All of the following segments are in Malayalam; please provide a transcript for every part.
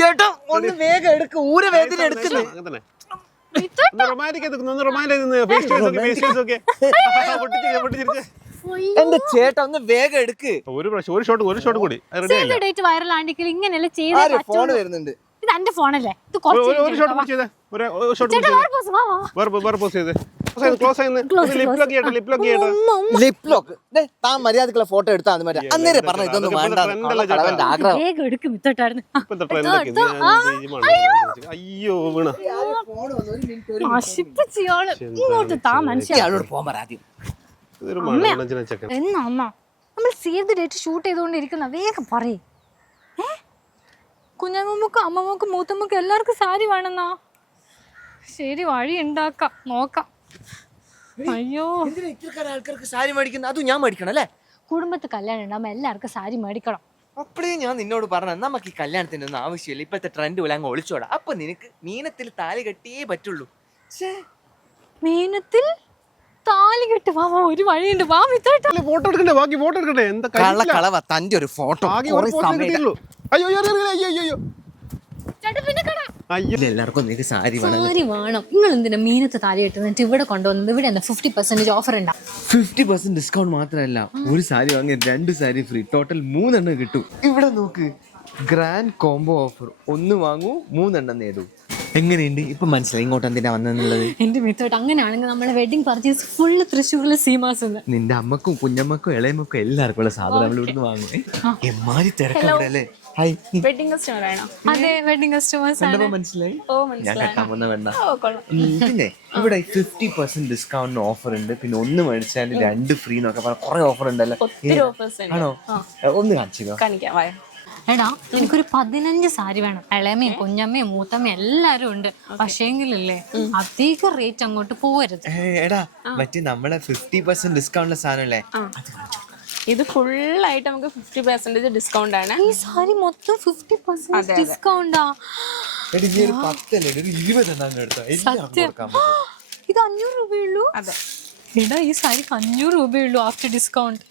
ചേട്ടാ ഒന്ന് വേഗം എടുക്ക്, ഊര് വേദന എടുക്കുന്നു. എന്റെ ചേട്ടാ ഒന്ന് വേഗം എടുക്ക്. ഒരു ഷോട്ട് കൂടി ഇങ്ങനെയല്ല ചെയ്ത് ഫോൺ വരുന്നുണ്ട്. ഇത് എന്റെ ഫോണല്ലേ? ഒരു ഷോട്ട് ലിപ് ലോക്ക്. താൻ മര്യാദക്കുള്ള ഫോട്ടോ എടുത്താൽ മതി. അന്നേരം പറഞ്ഞ ഇതൊന്നും വേണ്ട. വേഗം എടുക്കും മിത്തോട്ടായിരുന്നു. അയ്യോ വീണ നശിപ്പിച്ചോള്. ഇങ്ങോട്ട് താ മനുഷ്യനോട് പോകാൻ പറ ആദ്യം. എന്നാ അമ്മ നമ്മൾ സേവ് ദ ഡേറ്റ് ഷൂട്ട് ചെയ്തുകൊണ്ടിരിക്കുന്ന വേഗം പറയേ. കുഞ്ഞമ്മക്കും അമ്മമ്മക്കും മൂത്തമ്മക്കും എല്ലാവർക്കും സാരി വേണമെന്നാ. ശരി, വഴി ഉണ്ടാക്കാം, നോക്കാം. അയ്യോ, ആൾക്കാർക്ക് സാരി മേടിക്കുന്നത് അതും ഞാൻ മേടിക്കണം അല്ലേ? കുടുംബത്ത് കല്യാണം ഉണ്ടാകുമ്പോ എല്ലാവർക്കും സാരി മേടിക്കണം. അപ്പഴേ ഞാൻ നിന്നോട് പറഞ്ഞ നമുക്ക് ഈ കല്യാണത്തിന്റെ ഒന്നും ആവശ്യമില്ല. ഇപ്പഴത്തെ ട്രെൻഡ് പോലെ അങ്ങ് ഒളിച്ചോടാ. അപ്പൊ നിനക്ക് മീനത്തിൽ താലി കെട്ടിയേ പറ്റുള്ളൂ. മീനത്തിൽ താലി കെട്ട് വാ, ഒരു വഴിയുണ്ട്. വാ മിത്തോട്ടാ. ഫോട്ടോ എടുക്കണ്ടേ? ബാക്കി ഫോട്ടോ എടുക്കണ്ടേ? എന്താ കളവ തന്റെ ഒരു ഫോട്ടോ. എല്ലാവർക്കും സാരി വേണം. നിങ്ങൾ എന്തിനാ മീനത്ത് താലി കെട്ടുന്നിട്ട് ഇവിടെ കൊണ്ടുവന്നത്? ഇവിടെ 50% ഓഫർ ഉണ്ടാവും. 50% ഡിസ്കൗണ്ട് മാത്രമല്ല, ഒരു സാരി വാങ്ങിയ 2 സാരി ഫ്രീ, ടോട്ടൽ 3 എണ്ണം കിട്ടും. ഇവിടെ നോക്ക്, ഗ്രാൻഡ് കോംബോ ഓഫർ. 1 വാങ്ങൂ 3 എണ്ണം നേടൂ. എങ്ങനെയുണ്ട്? ഇപ്പൊ മനസ്സിലായി ഇങ്ങോട്ട് എന്തിനാ വന്നെന്നുള്ളത്? എന്റെ മിത്തോട്ട് അങ്ങനെയാണെങ്കിൽ നമ്മളെ വെഡിങ് പർച്ചേസ് ഫുള്ള് തൃശ്ശൂരിലെ സീമാസ്. നിന്റെ അമ്മക്കും കുഞ്ഞമ്മക്കും ഇളയമക്കും എല്ലാവർക്കും ഉള്ള സാധനം നമ്മൾ ഇവിടുന്ന് വാങ്ങും. എമ്മാരി തിരക്കല്ലേ? വെഡിങ് കസ്റ്റമർ ആണോ? അതെ, വെഡിങ് കസ്റ്റമേഴ്സ് ആണ്. മനസ്സിലായി? ഞാൻ കെട്ടാൻ വന്ന വേണ്ട. പിന്നെ ഇവിടെ 50% ഡിസ്കൗണ്ട് ഓഫർ ഉണ്ട്. പിന്നെ 1 മേടിച്ചാൽ 2 ഫ്രീ എന്നൊക്കെ പറഞ്ഞ കുറെ ഓഫർ ഉണ്ടല്ലോ. ആണോ? ഒന്ന് കാണിച്ചോ. എടാ, എനിക്കൊരു 15 സാരി വേണം. ഇളയമ്മയും കുഞ്ഞമ്മയും മൂത്തമ്മയും എല്ലാരും ഉണ്ട്. പക്ഷേങ്കിലല്ലേ അധികം റേറ്റ് അങ്ങോട്ട് പോവരുത്. എടാ, മറ്റേ നമ്മളെ 50% ഡിസ്കൗണ്ടിലെ സാധനല്ലേ, ഇത് ഫുള്ളായിട്ട് നമുക്ക് 50% ഡിസ്കൗണ്ട് ആണ്. ഈ സാരി മൊത്തം 50% ഡിസ്കൗണ്ടാ. ഇത് 500 രൂപയുള്ളൂ. അതെ എടാ, ഈ സാരിക്ക് 500 രൂപയുള്ളൂ ആഫ്റ്റർ ഡിസ്കൗണ്ട്.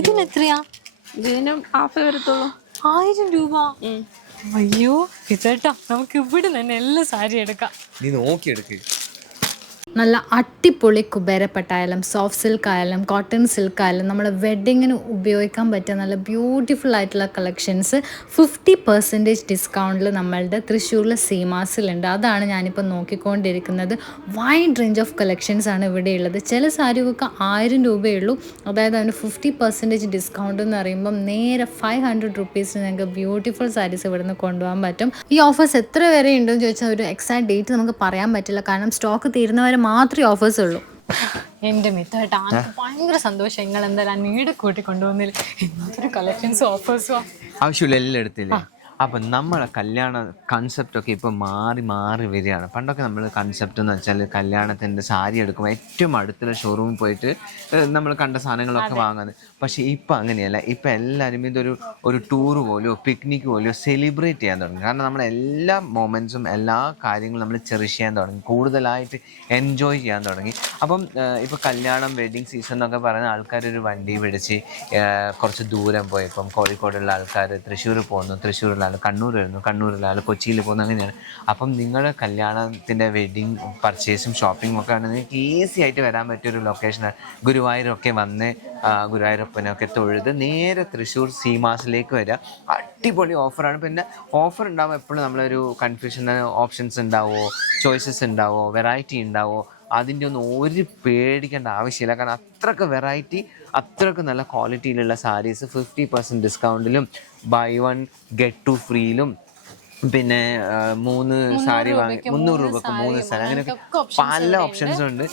ഇതിന് എത്രയാ? ഇതിനും ഹാഫ് വരത്തുള്ളൂ. 1000 രൂപ. അയ്യോ ഇതേട്ടാ, നമുക്ക് ഇവിടെ തന്നെ എല്ലാ സാരി എടുക്കാം. നീ നോക്കിയെടുക്ക്. നല്ല അടിപൊളി കുബേരപ്പട്ടായാലും സോഫ്റ്റ് സിൽക്ക് ആയാലും കോട്ടൺ സിൽക്ക് ആയാലും നമ്മൾ വെഡ്ഡിങ്ങിന് ഉപയോഗിക്കാൻ പറ്റിയ നല്ല ബ്യൂട്ടിഫുൾ ആയിട്ടുള്ള കളക്ഷൻസ് 50% ഡിസ്കൗണ്ടിൽ നമ്മളുടെ തൃശ്ശൂരിലെ സീമാസിലുണ്ട്. അതാണ് ഞാനിപ്പോൾ നോക്കിക്കൊണ്ടിരിക്കുന്നത്. വൈഡ് റേഞ്ച് ഓഫ് കളക്ഷൻസ് ആണ് ഇവിടെ ഉള്ളത്. ചില സാരികൾക്ക് 1000 രൂപയുള്ളൂ. അതായത് അതിന് 50% ഡിസ്കൗണ്ട് എന്ന് പറയുമ്പം നേരെ 500 റുപ്പീസിന് ഞങ്ങൾക്ക് ബ്യൂട്ടിഫുൾ സാരീസ് ഇവിടെ നിന്ന് കൊണ്ടുപോകാൻ പറ്റും. ഈ ഓഫേഴ്സ് എത്ര വരെ ഉണ്ടെന്ന് ചോദിച്ചാൽ ഒരു എക്സാക്ട് ഡേറ്റ് നമുക്ക് പറയാൻ പറ്റില്ല. കാരണം സ്റ്റോക്ക് തീരുന്നവരെ മാത്രമേ ഓഫേഴ്സ് ഉള്ളൂ. എന്റെ മിത്തേട്ടാ, ഭയങ്കര സന്തോഷം. നിങ്ങൾ എന്തായാലും അന്നീടെ കൂട്ടി കൊണ്ടുവന്നില്ല. എന്തൊരു കളക്ഷൻസും ഓഫേഴ്സും. ആവശ്യമില്ല എല്ലാം എടുത്തില്ലേ. അപ്പം നമ്മളെ കല്യാണ കൺസെപ്റ്റൊക്കെ ഇപ്പോൾ മാറി മാറി വരികയാണ്. പണ്ടൊക്കെ നമ്മൾ കൺസെപ്റ്റ് എന്ന് വെച്ചാൽ കല്യാണത്തിൻ്റെ സാരി എടുക്കുമ്പോൾ ഏറ്റവും അടുത്തുള്ള ഷോറൂമിൽ പോയിട്ട് നമ്മൾ കണ്ട സാധനങ്ങളൊക്കെ വാങ്ങുന്നത്. പക്ഷേ ഇപ്പം അങ്ങനെയല്ല. ഇപ്പം എല്ലാവരും ഒരു ടൂർ പോലെയോ പിക്നിക്ക് പോലെയോ സെലിബ്രേറ്റ് ചെയ്യാൻ തുടങ്ങി. കാരണം നമ്മൾ എല്ലാ മൊമെൻറ്റ്സും എല്ലാ കാര്യങ്ങളും നമ്മൾ ചെറിഷ് ചെയ്യാൻ തുടങ്ങി, കൂടുതലായിട്ട് എൻജോയ് ചെയ്യാൻ തുടങ്ങി. അപ്പം ഇപ്പോൾ കല്യാണം വെഡ്ഡിങ് സീസൺ എന്നൊക്കെ പറയുന്ന ആൾക്കാർ ഒരു വണ്ടി പിടിച്ച് കുറച്ച് ദൂരം പോയി. ഇപ്പം കോഴിക്കോടുള്ള ആൾക്കാർ തൃശ്ശൂർ പോകുന്നു, തൃശ്ശൂരുള്ള കണ്ണൂർ വരുന്നു, കണ്ണൂരിലെ ആൾ കൊച്ചിയിൽ പോകുന്നു, അങ്ങനെയാണ്. അപ്പം നിങ്ങളുടെ കല്യാണത്തിൻ്റെ വെഡ്ഡിങ് പർച്ചേസും ഷോപ്പിങ്ങും ഒക്കെ ആണ് നിങ്ങൾക്ക് ഈസി ആയിട്ട് വരാൻ പറ്റിയൊരു ലൊക്കേഷനാണ്. ഗുരുവായൂരൊക്കെ വന്ന് ഗുരുവായൂരപ്പനൊക്കെ തൊഴുത് നേരെ തൃശ്ശൂർ സീമാസിലേക്ക് വരിക. അടിപൊളി ഓഫറാണ്. പിന്നെ ഓഫർ ഉണ്ടാവുമ്പോൾ എപ്പോഴും നമ്മളൊരു കൺഫ്യൂഷൻ, ഓപ്ഷൻസ് ഉണ്ടാവുമോ, ചോയ്സസ് ഉണ്ടാവുമോ, വെറൈറ്റി ഉണ്ടാവുമോ, അതിൻ്റെ ഒന്നും ഒരു പേടിക്കേണ്ട ആവശ്യമില്ല. കാരണം അത്രയ്ക്ക് വെറൈറ്റി, അത്രയ്ക്ക് നല്ല ക്വാളിറ്റിയിലുള്ള സാരീസ് 50% ഡിസ്കൗണ്ടിലും ബൈ 1 get 2 ഫ്രീയിലും പിന്നെ 3 സാരി വാങ്ങി 300 രൂപക്ക് 3 സാരി, അങ്ങനെയൊക്കെ പല ഓപ്ഷൻസും ഉണ്ട്.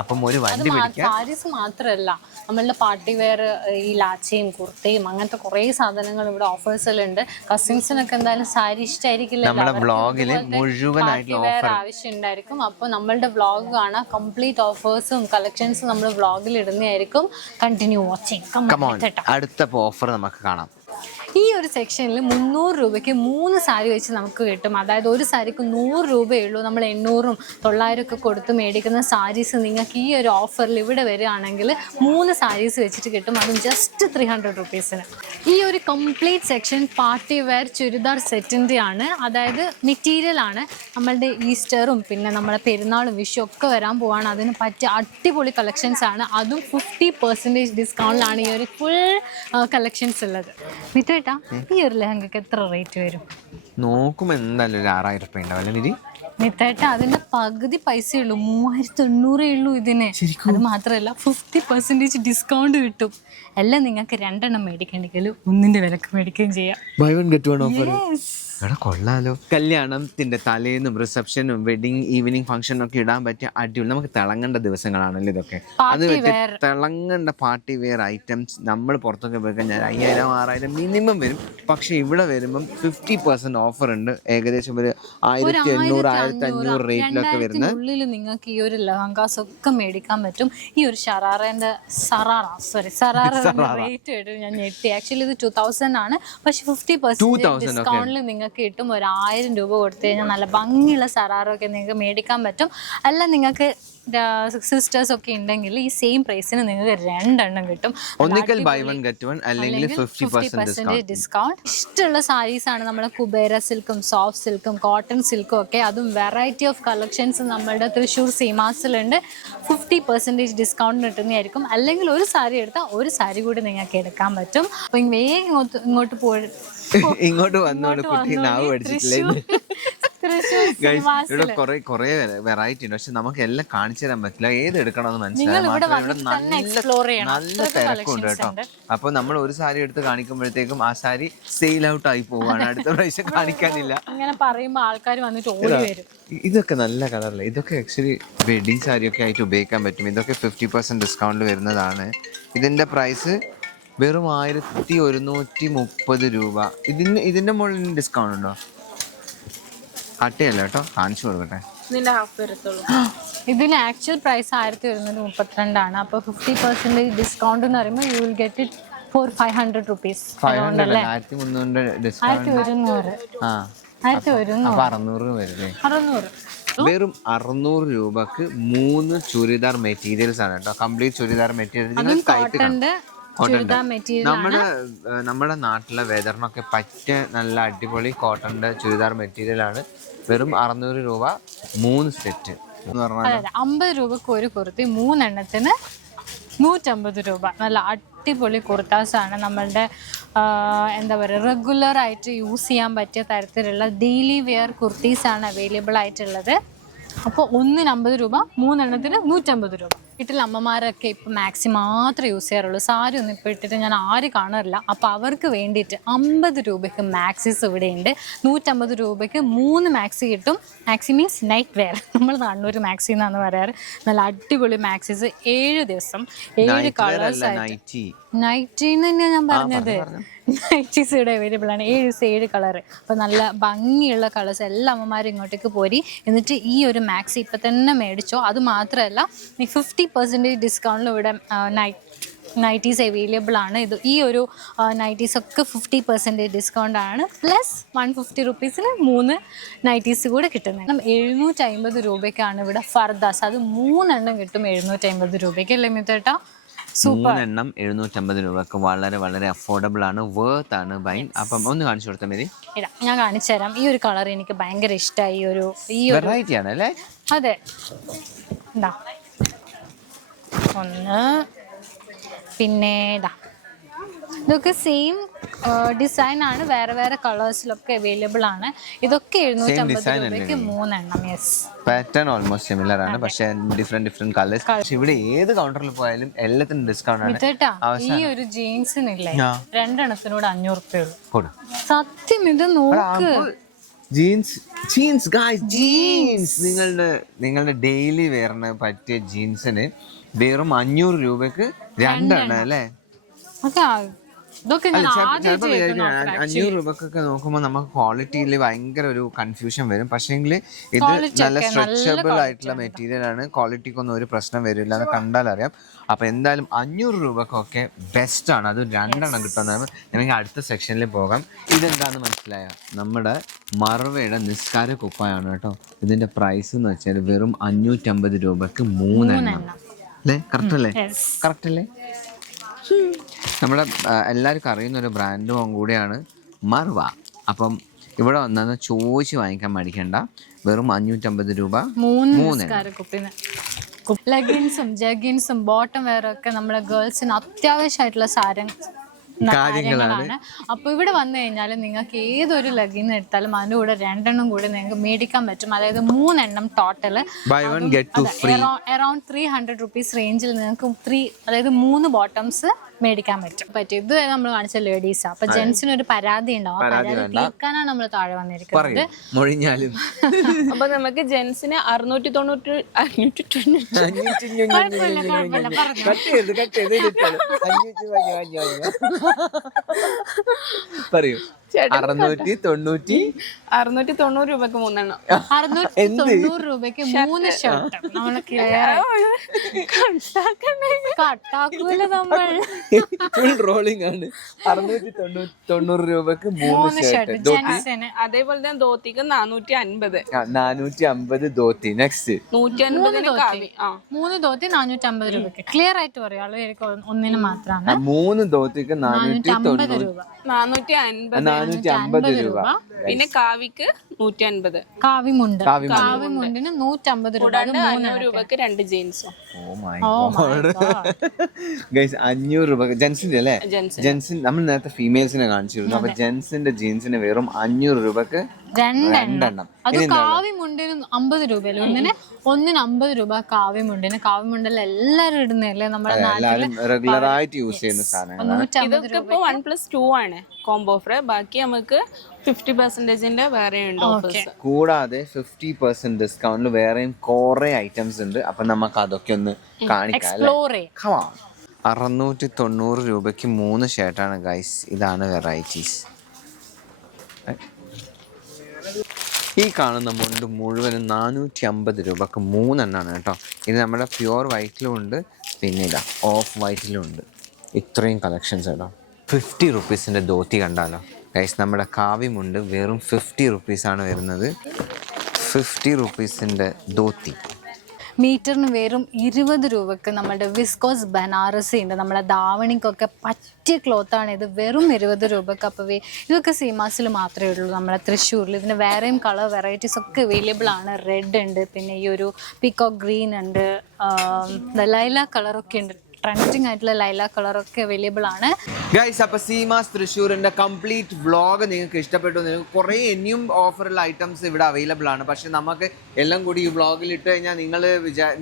അപ്പം ഒരു വണ്ടി പിടിക്കാം. സാരീസ് മാത്രമല്ല, നമ്മളുടെ പാർട്ടി വെയർ, ഈ ലാച്ചയും കുർത്തയും അങ്ങനത്തെ കുറേ സാധനങ്ങൾ ഇവിടെ ഓഫേഴ്സിലുണ്ട്. കസിൻസിനൊക്കെ എന്തായാലും സാരി ഇഷ്ടമായിരിക്കില്ല, നമ്മുടെ വ്ളോഗിൽ മുഴുവനായിട്ടുള്ള ഓഫർ ആവശ്യം ഉണ്ടായിരിക്കും. അപ്പോൾ നമ്മളുടെ വ്ളോഗ് കാണാം, കംപ്ലീറ്റ് ഓഫേഴ്സും കളക്ഷൻസും നമ്മൾ വ്ളോഗിൽ ഇടുന്നതായിരിക്കും. Continue watching. അടുത്ത ഓഫർ നമുക്ക് കാണാം. ഈ ഒരു ഒരു സെക്ഷനിൽ 300 രൂപയ്ക്ക് 3 സാരി വെച്ച് നമുക്ക് കിട്ടും. അതായത് ഒരു സാരിക്ക് 100 രൂപയേ ഉള്ളൂ. നമ്മൾ 800ഉം 900 ഒക്കെ കൊടുത്ത് മേടിക്കുന്ന സാരീസ് നിങ്ങൾക്ക് ഈ ഒരു ഓഫറിൽ ഇവിടെ വരികയാണെങ്കിൽ 3 സാരീസ് വെച്ചിട്ട് കിട്ടും. അതും ജസ്റ്റ് 300 റുപ്പീസിന്. ഈ ഒരു complete section party wear churidar സെറ്റിൻ്റെ ആണ്. അതായത് മെറ്റീരിയൽ ആണ്. നമ്മളുടെ ഈസ്റ്ററും പിന്നെ നമ്മുടെ പെരുന്നാളും വിഷു ഒക്കെ വരാൻ പോവാണ്. അതിന് പറ്റിയ അടിപൊളി കളക്ഷൻസ് ആണ്. അതും 50% ഡിസ്കൗണ്ടിലാണ് ഈ ഒരു ഫുൾ കളക്ഷൻസ് ഉള്ളത്. മിത്രേട്ടാ, ഈ ഒരു ലെഹങ്കക്ക് എത്ര റേറ്റ് വരും? നോക്കുമ്പോൾ എന്തായാലും ഒരു 6000 രൂപ ഉണ്ടാവും അല്ലേ നിധി? മിത്രേട്ടാ, അതിന്റെ പകുതി പൈസയുള്ളൂ, 3800 ഉള്ളൂ ഇതിന്. അത് മാത്രമല്ല 50% ഡിസ്കൗണ്ട് കിട്ടും. എല്ലാം നിങ്ങൾക്ക് 2 എണ്ണം മേടിക്കണമെങ്കിൽ 1ന്റെ വിലക്ക് മേടിക്കുകയും ചെയ്യാം. Buy one get one offer. എടാ കൊള്ളാലോ. കല്യാണത്തിന്റെ തലേന്നും റിസപ്ഷനും വെഡിങ് ഈവനിങ് ഫംഗ്ഷനും ഒക്കെ ഇടാൻ പറ്റിയ അടിപൊളി, നമുക്ക് തിളങ്ങേണ്ട ദിവസങ്ങളാണല്ലോ ഇതൊക്കെ. അത് വെച്ച് തിളങ്ങേണ്ട പാർട്ടി വെയർ ഐറ്റംസ് നമ്മൾ പുറത്തൊക്കെ പോയി കഴിഞ്ഞാൽ 5000-6000 മിനിമം വരും. പക്ഷെ ഇവിടെ വരുമ്പം 50% ഓഫർ ഉണ്ട്. ഏകദേശം ഒരു 1800-1500 റേറ്റിലൊക്കെ വരുന്നത് ഉള്ളിൽ നിങ്ങൾക്ക് ഈ ഒരു ലഹങ്കാസ് ഒക്കെ മേടിക്കാൻ പറ്റും. ഈ ഒരു സറാറ റേറ്റ് കേട്ട് ഞാൻ ഞെട്ടി. ആക്ച്വലി ഇത് 2000 ആണ്. പക്ഷെ 50% ഡിസ്കൗണ്ടിൽ നിങ്ങൾക്ക് കിട്ടും. ഒരു 1000 രൂപ കൊടുത്തു കഴിഞ്ഞാൽ നല്ല ഭംഗിയുള്ള സറാറൊക്കെ നിങ്ങൾക്ക് മേടിക്കാൻ പറ്റും. അല്ല നിങ്ങൾക്ക് സിസ്റ്റേഴ്സ് ഒക്കെ ഉണ്ടെങ്കിൽ ഈ സെയിം പ്രൈസിന് നിങ്ങൾക്ക് 2 എണ്ണം കിട്ടും. ഒന്നിക്കൽ ബൈ വൺ ഗെറ്റ് വൺ അല്ലെങ്കിൽ 50% ഡിസ്കൗണ്ട്. ഇഷ്ടമുള്ള സാരീസ് ആണ് നമ്മുടെ കുബേര സിൽക്കും സോഫ്റ്റ് സിൽക്കും കോട്ടൺ സിൽക്കും ഒക്കെ. അതും വെറൈറ്റി ഓഫ് കളക്ഷൻസ് നമ്മുടെ തൃശ്ശൂർ സീമാസിലുണ്ട്. 50% ഡിസ്കൗണ്ട് കിട്ടുന്നതായിരിക്കും. അല്ലെങ്കിൽ ഒരു സാരി എടുത്താൽ ഒരു സാരി കൂടി നിങ്ങൾക്ക് എടുക്കാൻ പറ്റും. അപ്പോൾ വേഗം ഇങ്ങോട്ട് ഇങ്ങോട്ട് വന്നോണ്ട് കുട്ടി നാവ് പഠിച്ചിട്ടില്ലേ? ഇവിടെ കുറെ വെറൈറ്റി ഉണ്ട്. പക്ഷെ നമുക്ക് എല്ലാം കാണിച്ചു തരാൻ പറ്റില്ല. ഏത് എടുക്കണമെന്ന് മനസ്സിലായി. നല്ല തിരക്കുണ്ട് കേട്ടോ. അപ്പൊ നമ്മൾ ഒരു സാരി എടുത്ത് കാണിക്കുമ്പോഴത്തേക്കും ആ സാരി സെയിൽ ഔട്ട് ആയി പോവാണ്. അടുത്ത പ്രാവശ്യം കാണിക്കാനില്ല. അങ്ങനെ പറയുമ്പോൾ ആൾക്കാർ വന്നിട്ട് ഓടി വരും. ഇതൊക്കെ നല്ല കളറല്ലേ. ഇതൊക്കെ ആക്ച്വലി വെഡിങ് സാരി ഒക്കെ ആയിട്ട് ഉപയോഗിക്കാൻ പറ്റും. ഇതൊക്കെ 50% ഡിസ്കൗണ്ട് വരുന്നതാണ്. ഇതിന്റെ പ്രൈസ് വെറും 1130 രൂപ. ഇതിന്റെ മുകളിൽ ഡിസ്കൗണ്ട് ഉണ്ടോ? കട്ടിയല്ല കേട്ടോ, കാണിച്ചു കൊടുക്കട്ടെ. ഇതിന് ആക്ച്വൽ പ്രൈസ് 1132 അപ്പൊ 50% ഡിസ്കൗണ്ട് എന്ന് പറയുമ്പോൾ you will get it for 500 rupees. 1300 discount. 600 വരില്ലേ? 600 വെറും 600 രൂപക്ക് 3 ചുരിദാർ മെറ്റീരിയൽസ് ആണ് കേട്ടോ. Complete churidar material. നമ്മുടെ നാട്ടിലെ വെതറിനൊക്കെ പറ്റിയ നല്ല അടിപൊളി കോട്ടന്റെ ചുരിദാർ മെറ്റീരിയൽ ആണ്. വെറും 600 രൂപ 3 സെറ്റ് എന്ന് പറഞ്ഞാൽ 50 രൂപക്ക് ഒരു കുർത്തി, 3 എണ്ണത്തിന് 150 രൂപ. നല്ല അടിപൊളി കുർത്താസ് ആണ്. നമ്മളുടെ എന്താ പറയുക, റെഗുലർ ആയിട്ട് യൂസ് ചെയ്യാൻ പറ്റിയ തരത്തിലുള്ള ഡെയിലി വെയർ കുർത്തീസ് ആണ് അവൈലബിൾ ആയിട്ടുള്ളത്. അപ്പോൾ 1-ന് 50 രൂപ, 3 എണ്ണത്തിന് 150 രൂപ. വീട്ടിൽ അമ്മമാരൊക്കെ ഇപ്പം മാക്സി മാത്രമേ യൂസ് ചെയ്യാറുള്ളൂ. സാരി ഒന്നും ഇപ്പോൾ ഇട്ടിട്ട് ഞാൻ ആരും കാണാറില്ല. അപ്പോൾ അവർക്ക് വേണ്ടിയിട്ട് 50 രൂപയ്ക്ക് മാക്സിസ് ഇവിടെ ഉണ്ട്. 150 രൂപയ്ക്ക് 3 മാക്സി കിട്ടും. Maxi means night wear. നമ്മൾ നാണ്ണൂർ മാക്സി എന്നാണ് പറയാറ്. നല്ല അടിപൊളി മാക്സിസ് 7 ദിവസം 7 കളേഴ്സ് ആയിട്ട്. നൈറ്റിന്ന് തന്നെയാണ് ഞാൻ പറഞ്ഞത്. നൈറ്റീസ് ഇവിടെ അവൈലബിൾ ആണ്. 7 കളർ. അപ്പോൾ നല്ല ഭംഗിയുള്ള കളേഴ്സ്. എല്ലാ അമ്മമാരും ഇങ്ങോട്ടേക്ക് പോരി. എന്നിട്ട് ഈ ഒരു മാക്സി ഇപ്പം തന്നെ മേടിച്ചോ. അത് മാത്രമല്ല, 50% ഡിസ്കൗണ്ടിൽ ഇവിടെ നൈറ്റീസ് അവൈലബിൾ ആണ്. ഈ ഒരു നൈറ്റീസ് ഒക്കെ 50% ഡിസ്കൗണ്ട് ആണ്. പ്ലസ് 150 റുപ്പീസിന് 3 നൈറ്റീസ് കൂടെ കിട്ടുന്നത്. 750 രൂപയ്ക്കാണ് ഇവിടെ ഫർദാസ്. അത് 3 എണ്ണം കിട്ടും 750 രൂപയ്ക്ക്. അല്ലേ മിത്തേട്ടാ? 3 എണ്ണം 750 രൂപക്ക് വളരെ വളരെ അഫോർഡബിൾ ആണ്. വേർത്ത് ആണ് ബൈങ്. അപ്പം ഒന്ന് കാണിച്ചു കൊടുത്താൽ മതി. ഞാൻ കാണിച്ചു തരാം. ഈ ഒരു കളർ എനിക്ക് ഭയങ്കര ഇഷ്ടമായി. ഈ ഒരു വെറൈറ്റി ആണ് അല്ലേ? അതെ. എന്താ ഒന്ന്, പിന്നെ ഇതൊക്കെ സെയിം ഡിസൈൻ ആണ്. വേറെ വേറെ കളേഴ്സിലൊക്കെ അവൈലബിൾ ആണ്. ഇതൊക്കെ 750 രൂപയ്ക്ക് 3 എണ്ണം. യെസ്, പാറ്റേൺ ഓൾമോസ്റ്റ് സിമിലർ ആണ്. പക്ഷേ ഡിഫറെന്റ് കളേഴ്സ്. പക്ഷെ ഇവിടെ ഏത് കൗണ്ടറിൽ പോയാലും എല്ലാത്തിനും ഡിസ്കൗണ്ട് ആണ്. ഈ ഒരു ജീൻസിനില്ലേ 2 എണ്ണത്തിനോട് 500 രൂപ ഉള്ളൂ. സത്യം, ഇത് നോക്ക്. ജീൻസ് നിങ്ങളുടെ ഡെയിലി വെയറിന് പറ്റിയ ജീൻസിന് വെറും 500 രൂപക്ക് 2 എണ്ണം അല്ലേ? ഇതൊക്കെ ഞാൻ ആദ്യം ചിലപ്പോൾ 500 രൂപക്കൊക്കെ നോക്കുമ്പോൾ നമുക്ക് ക്വാളിറ്റിയിൽ ഭയങ്കര ഒരു കൺഫ്യൂഷൻ വരും. പക്ഷേങ്കിൽ ഇത് നല്ല സ്ട്രെച്ചബിൾ ആയിട്ടുള്ള മെറ്റീരിയൽ ആണ്. ക്വാളിറ്റിക്കൊന്നും ഒരു പ്രശ്നം വരില്ല, അത് കണ്ടാൽ അറിയാം. അപ്പോൾ എന്തായാലും 500 രൂപക്കൊക്കെ ബെസ്റ്റ് ആണ്. അത് 2 എണ്ണം കിട്ടുന്നതാണ്. നമുക്ക് അടുത്ത സെക്ഷനിൽ പോകാം. ഇതെന്താണെന്ന് മനസ്സിലായ നമ്മുടെ മറവയുടെ നിസ്കാര കുപ്പായാണ് കേട്ടോ. ഇതിന്റെ പ്രൈസ് എന്ന് വെച്ചാൽ വെറും 550 രൂപക്ക് 3 എണ്ണം അല്ലേ? കറക്റ്റ് അല്ലേ? കറക്റ്റ് അല്ലേ? നമ്മുടെ എല്ലാവർക്കും അറിയുന്ന ഒരു ബ്രാൻഡും കൂടിയാണ് മർവ. അപ്പം ഇവിടെ വന്നു ചോദിച്ച് വാങ്ങിക്കാൻ മടിക്കണ്ട. വെറും 550 രൂപ 3 ലെഗിൻസും ജഗിൻസും ബോട്ടം വെയറൊക്കെ നമ്മുടെ ഗേൾസിന് അത്യാവശ്യമായിട്ടുള്ള കാര്യങ്ങളാണ്. അപ്പൊ ഇവിടെ വന്നു കഴിഞ്ഞാൽ നിങ്ങൾക്ക് ഏതൊരു ലഗിൻ എടുത്താലും അതിന്റെ കൂടെ 2 എണ്ണം കൂടി നിങ്ങൾക്ക് മേടിക്കാൻ പറ്റും. അതായത് 3 എണ്ണം ടോട്ടൽ അറൌണ്ട് 300 റുപ്പീസ് റേഞ്ചിൽ നിങ്ങൾക്ക് അതായത് 3 ബോട്ടംസ് മേടിക്കാൻ പറ്റും. ഇത് നമ്മൾ കാണിച്ച ലേഡീസാ. അപ്പൊ ജെന്റ്സിന് ഒരു പരാതി ഉണ്ടാവും. പരാതി തീർക്കാനാണ് നമ്മൾ താഴെ വന്നിരിക്കുന്നത്. അപ്പൊ നമുക്ക് ജെന്റ്സിന് 690 പറയൂ. 690 രൂപക്ക് 3 എണ്ണം. 690 രൂപയ്ക്ക് 3 ഷർട്ട്. നമ്മള് കട്ടാക്കൂല നമ്മൾ. ഫുൾ റോളിംഗ് ആണ്. 690 രൂപക്ക് 3 ഷർട്ട്. അതേപോലെ തന്നെ ധോത്തിക്ക് 450 ധോത്തി. നെക്സ്റ്റ് 150 കാവി. 3 ധോത്തി 450 രൂപയ്ക്ക്. ക്ലിയർ ആയിട്ട് പറയാളൂ, എനിക്ക് ഒന്നിന് മാത്രമാണ്. 3 ധോത്തിക്ക് 450 രൂപ. 450 രൂപ. പിന്നെ കാവിക്ക് 150. കാവിമുണ്ടിന് 150 രൂപ. 500 രൂപക്ക് 2 ജീൻസും. ഓ മൈ ഗോഡ് ഗൈസ്, 500 രൂപ ജെൻസിന്റെ അല്ലേ? ജെൻസിൻ നമ്മൾ നേരത്തെ ഫീമെയിൽസിനെ കാണിച്ചിരുന്നു. അപ്പൊ ജെൻസിന്റെ ജീൻസിന് വെറും 500 രൂപക്ക് 2 എണ്ണം. അത് കാവിമുണ്ടിന് 50 രൂപയല്ലേ ഒന്നിന് 50 രൂപ കാവിമുണ്ടിന്. കാവിമുണ്ടിൽ എല്ലാരും ഇടുന്നല്ലേ നമ്മുടെ നാട്ടില് റെഗുലർ ആയിട്ട് യൂസ് ചെയ്യുന്ന സാധനങ്ങൾ. ഇതൊക്കെ ഇപ്പൊ 1+2 ആണ് കോംബോ ഓഫർ. ബാക്കി നമുക്ക് 50% വേറെ ഉണ്ട് ഓഫേഴ്സ്. കൂടാതെ 50% ഡിസ്കൗണ്ടിൽ വേറെയും കുറെ ഐറ്റംസ് ഉണ്ട്. അപ്പൊ നമുക്ക് അതൊക്കെ ഒന്ന് കാണിക്കാം. 690 രൂപയ്ക്ക് 3 ഷർട്ടാണ് ഗൈസ്. ഇതാണ് വെറൈറ്റീസ്. ഈ കാണുന്ന മുണ്ട് മുഴുവനും 450 രൂപക്ക് 3 എണ്ണമാണ് കേട്ടോ. ഇത് നമ്മുടെ പ്യുവർ വൈറ്റിലും ഉണ്ട്, പിന്നെ ഇതാ ഓഫ് വൈറ്റിലും ഉണ്ട്. ഇത്രയും കളക്ഷൻസ് കേട്ടോ. 50 റുപ്പീസിൻ്റെ ധോത്തി കണ്ടാലോ ഗൈസ്. നമ്മുടെ കാവ്യമുണ്ട് വെറും 50 റുപ്പീസാണ് വരുന്നത്. 50 റുപ്പീസിൻ്റെ ധോത്തി. മീറ്ററിന് വെറും 20 രൂപക്ക് നമ്മുടെ വിസ്കോസ് ബനാറസി ഉണ്ട്. നമ്മുടെ ധാവണിക്കൊക്കെ പറ്റിയ ക്ലോത്താണ് ഇത്. വെറും 20 രൂപക്ക്. അപ്പോൾ ഇതൊക്കെ സീമാസിൽ മാത്രമേ ഉള്ളൂ നമ്മുടെ തൃശ്ശൂരിൽ. ഇതിന് വേറെയും കളർ വെറൈറ്റീസ് ഒക്കെ അവൈലബിൾ ആണ്. റെഡ് ഉണ്ട്, പിന്നെ ഈ ഒരു പീകോക്ക് ഗ്രീൻ ഉണ്ട്, ലൈല കളറൊക്കെ ഉണ്ട്. ട്രെൻഡിങ് ആയിട്ടുള്ള ലൈല കളറൊക്കെ അവൈലബിൾ ആണ് ഗൈസ്. അപ്പോൾ സീമാസ് തൃശ്ശൂരിൻ്റെ കംപ്ലീറ്റ് വ്ളോഗ് നിങ്ങൾക്ക് ഇഷ്ടപ്പെട്ടു. നിങ്ങൾക്ക് കുറേ ഇനിയും ഓഫറുള്ള ഐറ്റംസ് ഇവിടെ അവൈലബിൾ ആണ്. പക്ഷെ നമുക്ക് എല്ലാം കൂടി ഈ വ്ളോഗിൽ ഇട്ട് കഴിഞ്ഞാൽ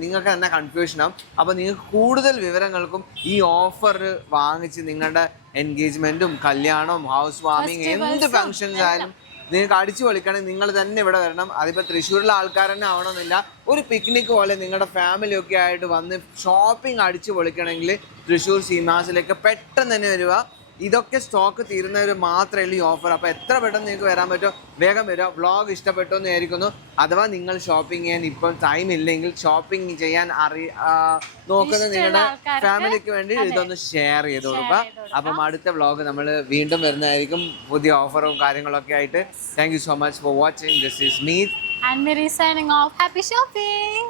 നിങ്ങൾക്ക് തന്നെ കൺഫ്യൂഷൻ ആവും. അപ്പോൾ നിങ്ങൾക്ക് കൂടുതൽ വിവരങ്ങൾക്കും ഈ ഓഫർ വാങ്ങിച്ച് നിങ്ങളുടെ എൻഗേജ്മെൻറ്റും കല്യാണവും ഹൗസ് വാമിങ് എന്ത് ഫങ്ഷൻസ് ആയാലും നിങ്ങൾക്ക് അടിച്ചു പൊളിക്കണമെങ്കിൽ നിങ്ങൾ തന്നെ ഇവിടെ വരണം. അതിപ്പോൾ തൃശ്ശൂരിലെ ആൾക്കാർ തന്നെ ആവണമെന്നില്ല. ഒരു പിക്നിക് പോലെ നിങ്ങളുടെ ഫാമിലിയൊക്കെ ആയിട്ട് വന്ന് ഷോപ്പിംഗ് അടിച്ചു പൊളിക്കണമെങ്കിൽ തൃശ്ശൂർ സീമാസിലേക്ക് പെട്ടെന്ന് തന്നെ വരിക. ഇതൊക്കെ സ്റ്റോക്ക് തീരുന്നവർ മാത്രമേ ഉള്ളൂ ഈ ഓഫർ. അപ്പോൾ എത്ര പെട്ടെന്ന് നിങ്ങൾക്ക് വരാൻ പറ്റുമോ വേഗം വരിക. വ്ളോഗ് ഇഷ്ടപ്പെട്ടു എന്ന് വിചാരിക്കുന്നു. അഥവാ നിങ്ങൾ ഷോപ്പിംഗ് ചെയ്യാൻ ഇപ്പം ടൈം ഇല്ലെങ്കിൽ, ഷോപ്പിംഗ് ചെയ്യാൻ നോക്കുന്ന നിങ്ങളുടെ ഫാമിലിക്ക് വേണ്ടി ഇതൊന്ന് ഷെയർ ചെയ്ത് കൊടുക്കുക. അപ്പം അടുത്ത വ്ളോഗ് നമ്മൾ വീണ്ടും വരുന്നതായിരിക്കും പുതിയ ഓഫറും കാര്യങ്ങളൊക്കെ ആയിട്ട്. Thank you so much for watching. This is Meet and Mary signing off. Happy shopping.